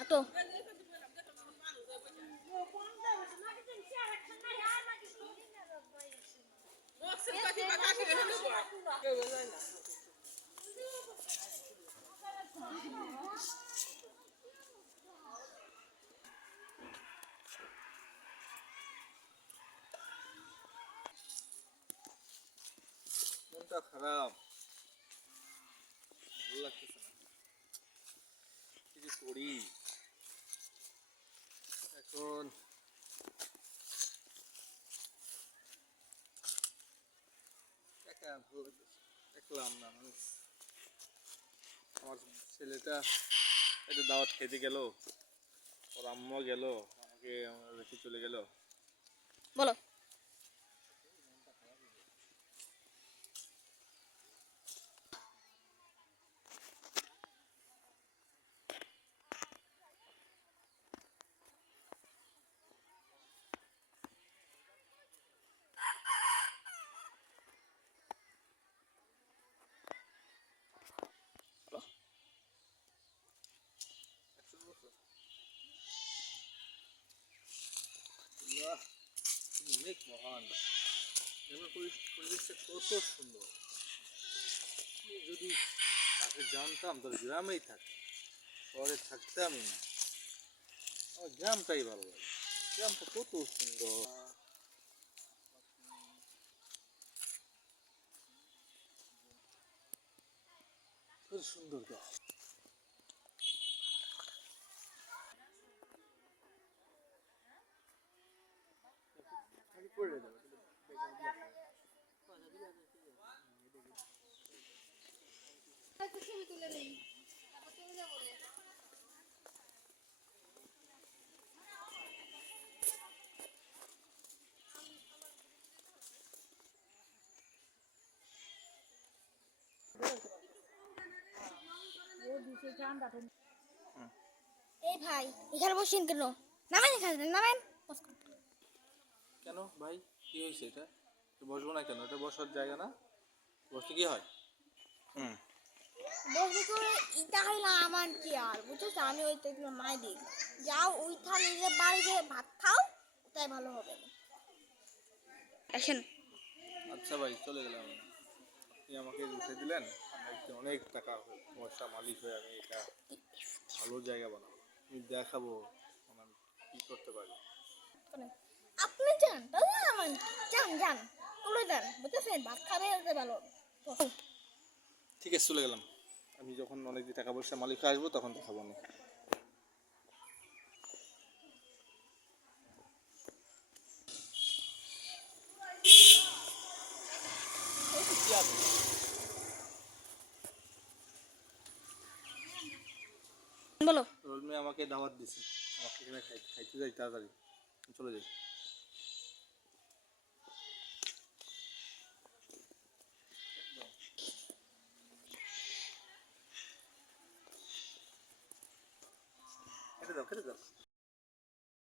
হাঁটো। মনটা খারাপ, ভালো লাগতেছে না। কি যে করি এখন? একা ভালো লাগতেছে, দেখলাম না মানুষ। আমার ছেলেটা একটা দাওয়াত খেতে গেল, ওর আম্মা গেল, আমাকে রেখে চলে গেল। বলো। অনেক মহান, পরিবেশটা কত সুন্দর। যদি তাকে জানতাম তোর গ্রামেই থাকে, শহরে থাকতামই না। আমার গ্রামটাই ভালো লাগে, গ্রামটা কত সুন্দর। কত সুন্দর গাছ। পড়ে যাবে। এই ভাই, এখানে বসেন কেন? নামেন এখানে, নামেন। কেন ভাই, কি হয়েছে? এটা বসবো না কেন? এটা বসার জায়গা না, বসতে কি হয়? হুম, বসবে তো। এটা হইলো আমার চেয়ার, বুঝছিস? আমি ওই তো মাই দিই। যাও ওইখান নিজের বাড়িতে ভাত খাও, তাই ভালো হবে। আসেন। আচ্ছা ভাই, চলে গেলাম আমি। আপনি আমাকে উঠে দিলেন, আমি অনেক টাকা পয়সা মালিক হয়ে আমি এটা ভালো জায়গা বানাবো, আমি দেখাবো আমি কি করতে পারি। আপনি যান, দাদা আমার যান যান, উড়ে যান, বুঝতেছেন? ভাত খাবে ভালো। ঠিক আছে, চলে গেলাম। আমি যখন অনেক টাকা পয়সা মালিক হয়ে আসবো তখন দেখাবো আমি। বলো। রোল মেয়ে আমাকে দাওয়াত দিছে, আমাকে এখানে খাইতে যাই, তাড়াতাড়ি চলে যাই। খেতে দাও, খেতে দাও।